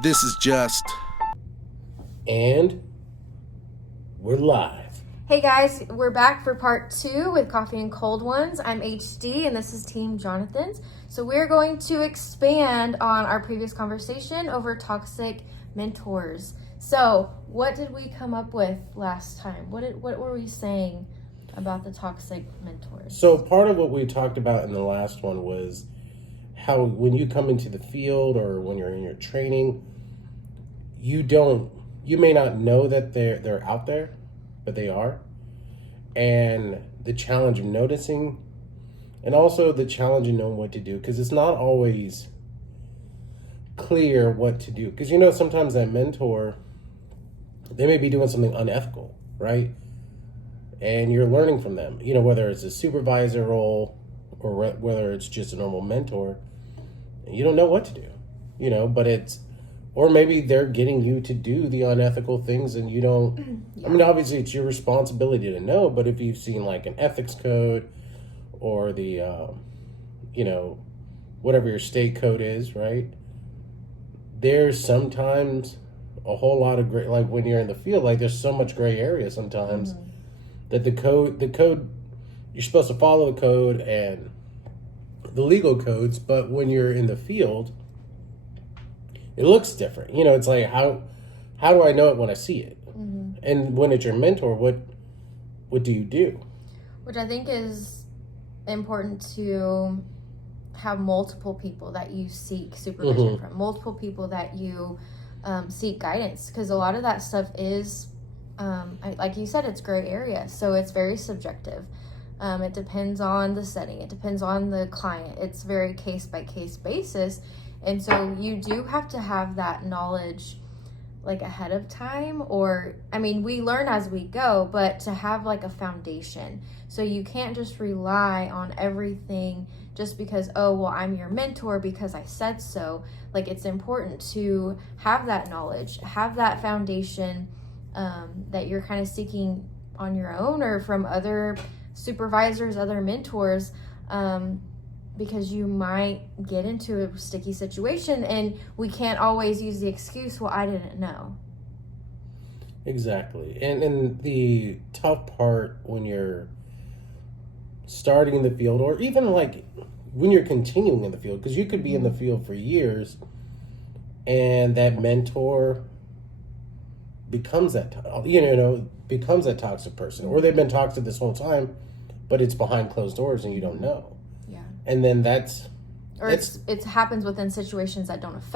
This is just. And we're live. Hey guys, we're back for part 2 with Coffee and Cold Ones. I'm HD and this is Team Jonathan's. So we're going to expand on our previous conversation over toxic mentors. So what did we come up with last time? What were we saying about the toxic mentors? So part of what we talked about in the last one was how when you come into the field or when you're in your training, you may not know that they're out there, but they are. And the challenge of noticing, and also the challenge of knowing what to do, because it's not always clear what to do. Because sometimes that mentor, they may be doing something unethical, right? And you're learning from them, whether it's a supervisor role or whether it's just a normal mentor. You don't know what to do, but or maybe they're getting you to do the unethical things and you don't. Yeah. I mean, obviously it's your responsibility to know, but if you've seen like an ethics code or the, whatever your state code is, right? There's sometimes a whole lot of gray, like when you're in the field, like there's so much gray area sometimes that the code, you're supposed to follow the code and the legal codes, but when you're in the field, it looks different. It's like, how do I know it when I see it? Mm-hmm. And when it's your mentor, what do you do? Which I think is important to have multiple people that you seek supervision from, multiple people that you seek guidance, because a lot of that stuff is, like you said, it's gray area, so it's very subjective. It depends on the setting. It depends on the client. It's very case-by-case basis. And so you do have to have that knowledge like ahead of time, or, we learn as we go, but to have like a foundation. So you can't just rely on everything just because, oh, well, I'm your mentor because I said so. Like, it's important to have that knowledge, have that foundation that you're kind of seeking on your own or from other supervisors, other mentors, because you might get into a sticky situation and we can't always use the excuse, well, I didn't know. Exactly. And the tough part when you're starting in the field, or even like when you're continuing in the field, because you could be in the field for years and that mentor becomes that, becomes that toxic person, or they've been toxic this whole time, but it's behind closed doors and you don't know. Yeah. And then it happens within situations that don't affect